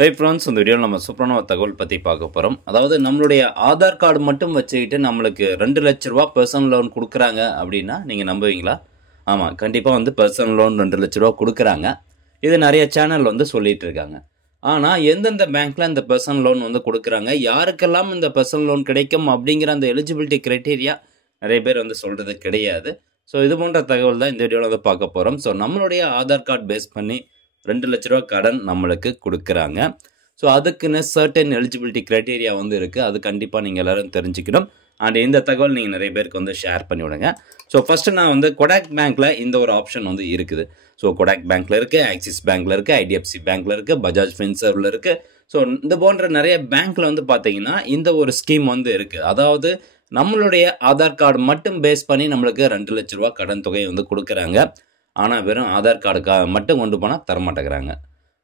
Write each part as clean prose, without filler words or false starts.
Hey friends, இந்த வீடியோவில் நம்ம சூப்பரான ஒரு தகவல் பற்றி பார்க்க போகிறோம். அதாவது நம்மளுடைய ஆதார் கார்டு மட்டும் வச்சுக்கிட்டு நம்மளுக்கு 2,00,000 பர்சனல் லோன் கொடுக்குறாங்க அப்படின்னா நீங்கள் நம்புவீங்களா? ஆமாம், கண்டிப்பாக பர்சனல் லோன் 2,00,000 கொடுக்குறாங்க. இது நிறைய சேனல் சொல்லிட்டு இருக்காங்க. ஆனால் எந்தெந்த பேங்க்கில் இந்த பர்சனல் லோன் கொடுக்குறாங்க, யாருக்கெல்லாம் இந்த பர்சனல் லோன் கிடைக்கும் அப்படிங்கிற அந்த எலிஜிபிலிட்டி க்ரைட்டீரியா நிறைய பேர் சொல்கிறது கிடையாது. ஸோ இது போன்ற தகவல் தான் இந்த வீடியோவில் பார்க்க போகிறோம். ஸோ நம்மளுடைய ஆதார் கார்டு பேஸ் பண்ணி 2,00,000 கடன் நம்மளுக்கு கொடுக்குறாங்க. ஸோ அதுக்குன்னு சர்டன் எலிஜிபிலிட்டி க்ரைட்டீரியா இருக்குது. அது கண்டிப்பாக நீங்கள் எல்லோரும் தெரிஞ்சுக்கணும். அண்ட் இந்த தகவல் நீங்கள் நிறைய பேருக்கு ஷேர் பண்ணி விடுங்க. ஸோ ஃபஸ்ட்டு நான் கொடாக் பேங்க்கில் இந்த ஒரு ஆப்ஷன் இருக்குது. ஸோ கொடாக் பேங்க்கில் இருக்குது, ஆக்சிஸ் பேங்க்கில் இருக்குது, ஐடிஎஃப்சி பேங்க்கில் இருக்குது, பஜாஜ் ஃபின்சர்வில் இருக்குது. ஸோ இந்த போன்ற நிறைய பேங்க்கில் பார்த்தீங்கன்னா இந்த ஒரு ஸ்கீம் இருக்குது. அதாவது நம்மளுடைய ஆதார் கார்டு மட்டும் பேஸ் பண்ணி நம்மளுக்கு 2,00,000 கடன் தொகையை கொடுக்குறாங்க. ஆனால் வெறும் ஆதார் கார்டு மட்டும் கொண்டு போனால் தரமாட்டேங்கிறாங்க.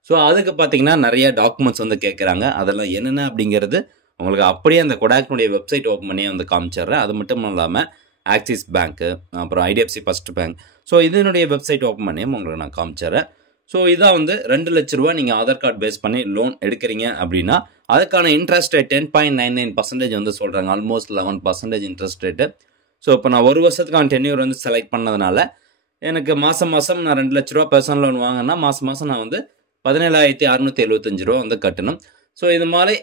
ஸோ அதுக்கு பார்த்தீங்கன்னா நிறைய டாக்குமெண்ட்ஸ் கேட்குறாங்க. அதெல்லாம் என்னென்ன அப்படிங்கிறது உங்களுக்கு அப்படியே அந்த கொடாக்னுடைய வெப்சைட் ஓப்பன் பண்ணி காமிச்சிட்றேன். அது மட்டும் இல்லாமல் ஆக்சிஸ் பேங்க்கு, அப்புறம் ஐடிஎஃப்சி ஃபர்ஸ்ட் பேங்க், ஸோ இதனுடைய வெப்சைட் ஓப்பன் பண்ணி உங்களுக்கு நான் காமிச்சிட்றேன். ஸோ இதான் 2,00,000 நீங்கள் ஆதார் கார்டு பேஸ் பண்ணி லோன் எடுக்கிறீங்க அப்படின்னா அதுக்கான இன்ட்ரெஸ்ட் ரேட் 10.99% சொல்கிறாங்க. Almost 11% interest rate. ஸோ இப்போ நான் ஒரு வருஷத்துக்கான டென்யூர் செலக்ட் பண்ணதுனால எனக்கு மாதம் நான் 2,00,000 பர்சனல் லோன் வாங்கினா மாதம் நான் 17,675 கட்டணும். ஸோ இது மாதிரி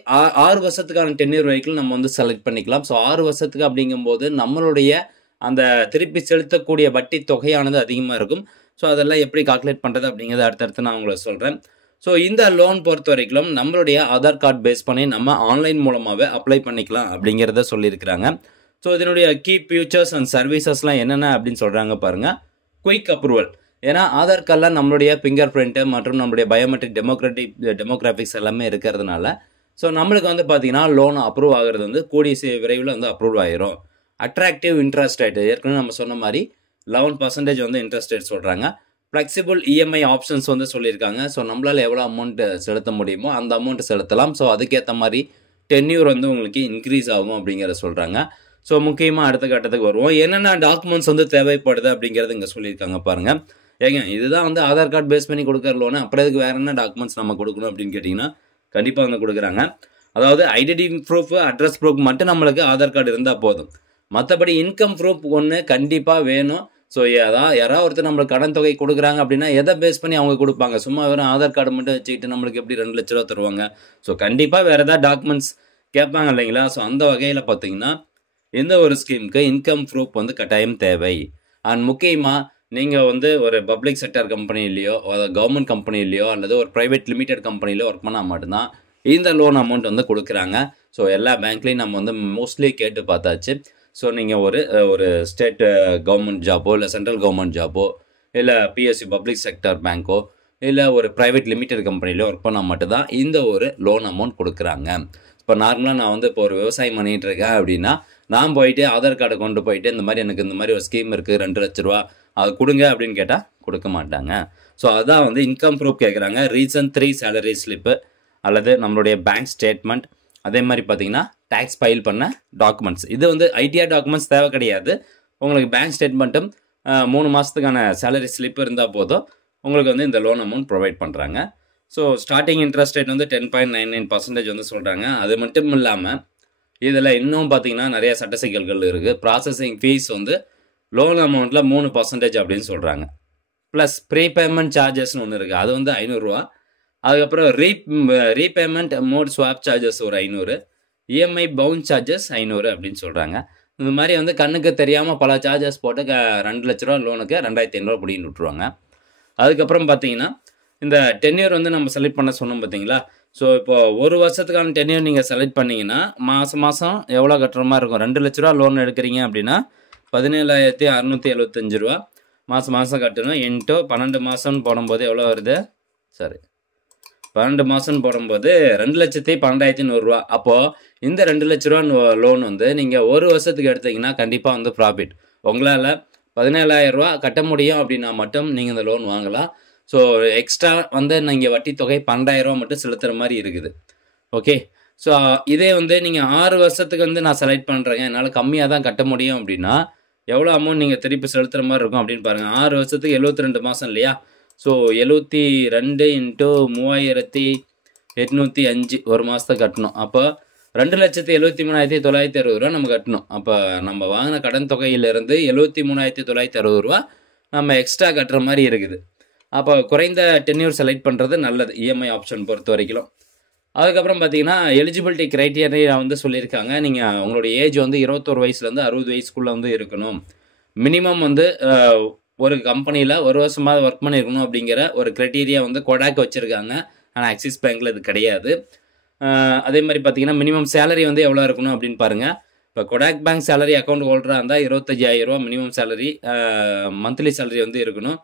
6 வருஷத்துக்கான டென்யூர் வரைக்கும் நம்ம செலக்ட் பண்ணிக்கலாம். ஸோ 6 வருஷத்துக்கு அப்படிங்கும்போது நம்மளுடைய அந்த திருப்பி செலுத்தக்கூடிய வட்டி தொகையானது அதிகமாக இருக்கும். ஸோ அதெல்லாம் எப்படி கால்குலேட் பண்ணுறது அப்படிங்கிறது அடுத்தடுத்து நான் உங்களுக்கு சொல்கிறேன். ஸோ இந்த லோன் பொறுத்த வரைக்கும் நம்மளுடைய ஆதார் கார்டு பேஸ் பண்ணி நம்ம ஆன்லைன் மூலமாகவே அப்ளை பண்ணிக்கலாம் அப்படிங்கிறத சொல்லியிருக்கிறாங்க. ஸோ இதனுடைய கீ ஃபியூச்சர்ஸ் அண்ட் சர்வீசஸ்லாம் என்னென்ன அப்படின்னு சொல்கிறாங்க பாருங்கள். குயிக் அப்ரூவல், ஏன்னா ஆதார் கார்டில் நம்மளுடைய ஃபிங்கர் பிரிண்ட்டு மற்றும் நம்மளுடைய பயோமெட்ரிக் டெமோகிராஃபிக்ஸ் எல்லாமே இருக்கிறதுனால ஸோ நம்மளுக்கு பார்த்தீங்கன்னா லோன் அப்ரூவ் ஆகிறது கூடிய விரைவில் அப்ரூவ் ஆகிரும். அட்ராக்டிவ் இன்ட்ரெஸ்ட் ரேட் ஏற்கனவே நம்ம சொன்ன மாதிரி 11% இன்ட்ரெஸ்ட் ரேட் சொல்கிறாங்க. ஃப்ளெக்சிபிள் இஎம்ஐ ஆப்ஷன்ஸ் சொல்லியிருக்காங்க. ஸோ நம்மளால் எவ்வளோ அமௌண்ட் செலுத்த முடியுமோ அந்த அமௌண்ட் செலுத்தலாம். ஸோ அதுக்கேற்ற மாதிரி டென்யூர் உங்களுக்கு இன்க்ரீஸ் ஆகும் அப்படிங்கிறத சொல்கிறாங்க. ஸோ முக்கியமாக அடுத்த கட்டத்துக்கு வருவோம். என்னென்ன டாக்குமெண்ட்ஸ் தேவைப்படுது அப்படிங்கிறது இங்கே சொல்லியிருக்காங்க பாருங்கள். ஏங்க இதுதான் ஆதார் கார்டு பேஸ் பண்ணி கொடுக்குற லோனு, அப்புறம் இதுக்கு வேறு என்ன டாக்குமெண்ட்ஸ் நம்ம கொடுக்கணும் அப்படின்னு கேட்டிங்கன்னா கண்டிப்பாக கொடுக்குறாங்க. அதாவது ஐடென்டி ப்ரூஃப், அட்ரஸ் ப்ரூஃப் மட்டும் நம்மளுக்கு ஆதார் கார்டு இருந்தால் போதும். மற்றபடி இன்கம் ப்ரூஃப் ஒன்று கண்டிப்பாக வேணும். ஸோ யாராவது ஒருத்தர் நம்மளுக்கு கடன் தொகை கொடுக்குறாங்க அப்படின்னா எதை பேஸ் பண்ணி அவங்க கொடுப்பாங்க? சும்மா வெறும் ஆதார் கார்டு மட்டும் வச்சுக்கிட்டு நம்மளுக்கு எப்படி 2,00,000 தருவாங்க? ஸோ கண்டிப்பாக வேறு ஏதாவது டாக்குமெண்ட்ஸ் கேட்பாங்க இல்லைங்களா? ஸோ அந்த வகையில் பார்த்தீங்கன்னா இந்த ஒரு ஸ்கீமுக்கு இன்கம் ப்ரூஃப் கட்டாயம் தேவை. அண்ட் முக்கியமாக நீங்கள் ஒரு பப்ளிக் செக்டர் கம்பெனிலையோ கவர்மெண்ட் கம்பெனிலையோ அல்லது ஒரு ப்ரைவேட் லிமிடெட் கம்பெனிலையோ ஒர்க் பண்ணால் மட்டும்தான் இந்த லோன் அமௌண்ட் கொடுக்குறாங்க. ஸோ எல்லா பேங்க்லேயும் நம்ம மோஸ்ட்லி கேட்டு பார்த்தாச்சு. ஸோ நீங்கள் ஒரு ஸ்டேட் கவர்மெண்ட் ஜாப்போ இல்லை சென்ட்ரல் கவர்மெண்ட் ஜாப்போ இல்லை பிஎஸ்சி பப்ளிக் செக்டர் பேங்க்கோ இல்லை ஒரு ப்ரைவேட் லிமிடெட் கம்பெனிலையோ ஒர்க் பண்ணால் மட்டும்தான் இந்த ஒரு லோன் அமௌண்ட் கொடுக்குறாங்க. இப்போ நார்மலாக நான் இப்போ ஒரு விவசாயம் பண்ணிகிட்டு இருக்கேன் அப்படின்னா நான் போயிட்டு ஆதார் கார்டை கொண்டு போயிட்டு இந்த மாதிரி எனக்கு இந்த மாதிரி ஒரு ஸ்கீம் இருக்குது 2,00,000 அது கொடுங்க அப்படின்னு கேட்டால் கொடுக்க மாட்டாங்க. ஸோ அதான் இன்கம் ப்ரூஃப் கேட்குறாங்க. ரீசன் 3 சேலரி ஸ்லிப்பு அல்லது நம்மளுடைய பேங்க் ஸ்டேட்மெண்ட், அதே மாதிரி பார்த்தீங்கன்னா டேக்ஸ் ஃபைல் பண்ண டாக்குமெண்ட்ஸ். இது ஐடிஆர் டாக்குமெண்ட்ஸ் தேவை கிடையாது. உங்களுக்கு பேங்க் ஸ்டேட்மெண்ட்டும் 3 மாதத்துக்கான சேலரி ஸ்லிப் இருந்தால் போதும் உங்களுக்கு இந்த லோன் அமௌண்ட் ப்ரொவைட் பண்ணுறாங்க. ஸோ ஸ்டார்டிங் இன்ட்ரெஸ்ட் ரேட் 10.99% சொல்கிறாங்க. அது மட்டும் இல்லாமல் இதில் இன்னும் பார்த்தீங்கன்னா நிறைய சட்ட சிக்கல்கள் இருக்குது. ப்ராசஸிங் ஃபீஸ் லோன் அமௌண்ட்டில் 3% அப்படின்னு சொல்கிறாங்க. ப்ளஸ் ப்ரீபேமெண்ட் சார்ஜஸ்னு ஒன்று இருக்குது. அது 500 ரூபா. அதுக்கப்புறம் ரீபேமெண்ட் மோட் ஸ்வாப் சார்ஜஸ் ஒரு 500, இஎம்ஐ பவுன்ஸ் சார்ஜஸ் 500 அப்படின்னு சொல்கிறாங்க. இந்த மாதிரி கண்ணுக்கு தெரியாமல் பல சார்ஜஸ் போட்டு 2,00,000 லோனுக்கு 2,500 பிடின்னு விட்ருவாங்க. அதுக்கப்புறம் பார்த்தீங்கன்னா இந்த டென்யூர் நம்ம செலக்ட் பண்ண சொன்னோம் பார்த்தீங்களா? ஸோ இப்போ ஒரு வருஷத்துக்கான டென்யூர் நீங்கள் செலக்ட் பண்ணிங்கன்னா மாதம் எவ்வளோ கட்டுற மாதிரி இருக்கும்? 2,00,000 லோன் எடுக்கிறீங்க அப்படின்னா 17,675 மாதம் கட்டணும். இன்ட்டு 12 மாதம்னு போடும்போது எவ்வளோ வருது? சரி, 12 மாதம்னு போடும்போது 2,12,100. அப்போது இந்த 2,00,000 லோன் நீங்கள் ஒரு வருஷத்துக்கு எடுத்தீங்கன்னா கண்டிப்பாக ப்ராஃபிட். உங்களால் 17,000 கட்ட முடியும் அப்படின்னா மட்டும் நீங்கள் இந்த லோன் வாங்கலாம். ஸோ எக்ஸ்ட்ரா நீங்கள் வட்டி தொகை 12,000 மட்டும் செலுத்துகிற மாதிரி இருக்குது. ஓகே, ஸோ இதே நீங்கள் 6 வருஷத்துக்கு நான் செலக்ட் பண்ணுறேங்க, என்னால் கம்மியாக தான் கட்ட முடியும் அப்படின்னா எவ்வளோ அமௌண்ட் நீங்கள் திருப்பி செலுத்துகிற மாதிரி இருக்கும் அப்படின்னு பாருங்கள். 6 வருஷத்துக்கு 72 மாதம் இல்லையா? ஸோ 72 × 3,000 805 ஒரு மாதத்துக்கு கட்டணும். அப்போ 2,73,960 ரூபா நம்ம கட்டணும். அப்போ நம்ம வாங்கின கடன் தொகையிலிருந்து 73,960 ரூபா நம்ம எக்ஸ்ட்ரா கட்டுற மாதிரி இருக்குது. அப்போ குறைந்த டென்யூர் செலக்ட் பண்ணுறது நல்லது இஎம்ஐ ஆப்ஷன் பொறுத்த வரைக்கும். அதுக்கப்புறம் பார்த்தீங்கன்னா எலிஜிபிலிட்டி க்ரைட்டீரியா வந்து சொல்லியிருக்காங்க. நீங்கள் உங்களுடைய ஏஜ் வந்து 21 வயசுலேருந்து 60 வயசுக்குள்ளே வந்து இருக்கணும். மினிமம் வந்து ஒரு கம்பெனியில் ஒரு வருஷமாக ஒர்க் பண்ணியிருக்கணும் அப்படிங்கிற ஒரு க்ரைட்டீரியா வந்து கொடாக் வச்சுருக்காங்க. ஆனால் ஆக்சிஸ் பேங்க்கில் இது கிடையாது. அதே மாதிரி பார்த்தீங்கன்னா மினிமம் சேலரி வந்து எவ்வளோ இருக்கணும் அப்படின்னு பாருங்கள். இப்போ கொடாக் பேங்க் சேலரி அக்கௌண்ட் ஹோல்டராக இருந்தால் 25,000 ரூபா மினிமம் சேலரி, மந்த்லி சேலரி வந்து இருக்கணும்.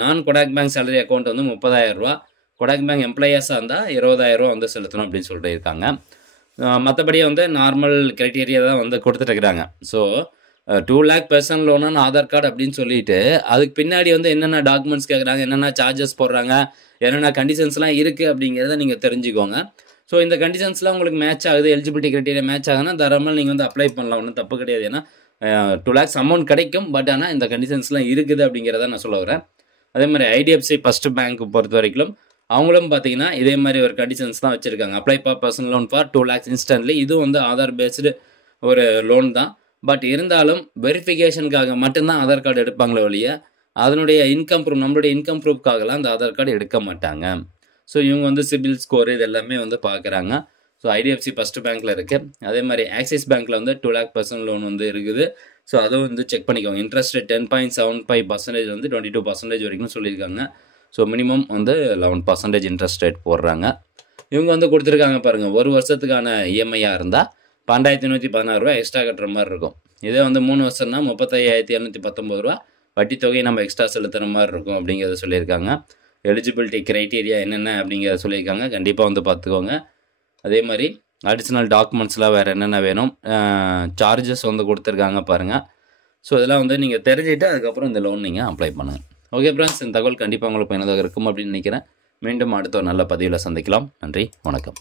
நான் கொடாக் பேங்க் சேலரி அக்கௌண்ட் வந்து 30,000 ரூபா, கொடாக் பேங்க் எம்ப்ளாயஸாக இருந்தால் 20,000 ரூபா வந்து செலுத்தணும் அப்படின்னு சொல்லிட்டு இருக்காங்க. மற்றபடி வந்து நார்மல் க்ரைட்டீரியா தான் வந்து கொடுத்துட்ருக்குறாங்க. ஸோ 2 lakh பர்சனல் லோனான ஆதார் கார்டு அப்படின்னு சொல்லிட்டு அதுக்கு பின்னாடி வந்து என்னென்ன டாக்குமெண்ட்ஸ் கேட்குறாங்க, என்னென்ன சார்ஜஸ் போடுறாங்க, என்னென்ன கண்டிஷன்ஸ்லாம் இருக்குது அப்படிங்கிறத நீங்கள் தெரிஞ்சுக்கோங்க. ஸோ இந்த கண்டிஷன்ஸ்லாம் உங்களுக்கு மேட்ச் ஆகுது, எலிஜிபிலிட்டி க்ரைட்டீரியா மேட்ச் ஆகுதுன்னா தாராளமாக நீங்கள் வந்து அப்ளை பண்ணலாம், ஒன்றும் தப்பு கிடையாது. ஏன்னா 2 lakhs அமௌண்ட் கிடைக்கும், பட் ஆனால் இந்த கண்டிஷன்ஸ்லாம் இருக்குது அப்படிங்கிறத நான் சொல்ல வரேன். அதே மாதிரி ஐடிஎஃப்சி ஃபர்ஸ்ட் பேங்க் பொறுத்த வரைக்கும் அவங்களும் பார்த்தீங்கன்னா இதே மாதிரி ஒரு கண்டிஷன்ஸ் தான் வச்சுருக்காங்க. Apply for personal loan for 2 lakhs instantly. இதுவும் வந்து ஆதார் பேஸ்டு ஒரு லோன் தான். பட் இருந்தாலும் வெரிஃபிகேஷனுக்காக மட்டும்தான் ஆதார் கார்டு எடுப்பாங்களே ஒழிய அதனுடைய இன்கம் ப்ரூஃப், நம்மளுடைய இன்கம் ப்ரூஃப்காகலாம் அந்த ஆதார் கார்டு எடுக்க மாட்டாங்க. ஸோ இவங்க வந்து சிபில் ஸ்கோர் இது எல்லாமே வந்து பார்க்குறாங்க. ஸோ ஐடிஎஃப்சி ஃபர்ஸ்ட் பேங்க்கில் இருக்குது. அதே மாதிரி ஆக்சிஸ் பேங்க்கில் வந்து 2 lakh பர்சனல் லோன் வந்து இருக்குது. ஸோ அதுவும் வந்து செக் பண்ணிக்கோங்க. இன்ட்ரெஸ்ட் 10.75% வந்து 22% வரைக்கும் சொல்லியிருக்காங்க. ஸோ மினிமம் வந்து 11% இன்ட்ரெஸ்ட் ரேட் போடுறாங்க. இவங்க வந்து கொடுத்துருக்காங்க பாருங்கள், ஒரு வருஷத்துக்கான இஎம்ஐயாக இருந்தால் 12,116 ரூபா எக்ஸ்ட்ரா கட்டுற மாதிரி இருக்கும். இதே வந்து 3 வருஷம்னா 35,719 ரூபா வட்டி தொகையை நம்ம எக்ஸ்ட்ரா செலுத்துகிற மாதிரி இருக்கும் அப்படிங்கிறத சொல்லியிருக்காங்க. எலிஜிபிலிட்டி க்ரைட்டீரியா என்னென்ன அப்படிங்கிறத சொல்லியிருக்காங்க. கண்டிப்பாக வந்து பார்த்துக்கோங்க. அதே மாதிரி அடிஷ்னல் டாக்குமெண்ட்ஸ்லாம் வேறு என்னென்ன வேணும், சார்ஜஸ் வந்து கொடுத்துருக்காங்க பாருங்கள். ஸோ இதெல்லாம் வந்து நீங்கள் தெரிஞ்சுட்டு அதுக்கப்புறம் இந்த லோன் நீங்கள் அப்ளை பண்ணுங்கள். ஓகே ஃப்ரெண்ட்ஸ், இந்த தகவல் கண்டிப்பாக உங்களுக்கு பயனுள்ளதாக இருக்கும் அப்படின்னு நினைக்கிறேன். மீண்டும் அடுத்த ஒரு நல்ல பதிவில் சந்திக்கலாம். நன்றி, வணக்கம்.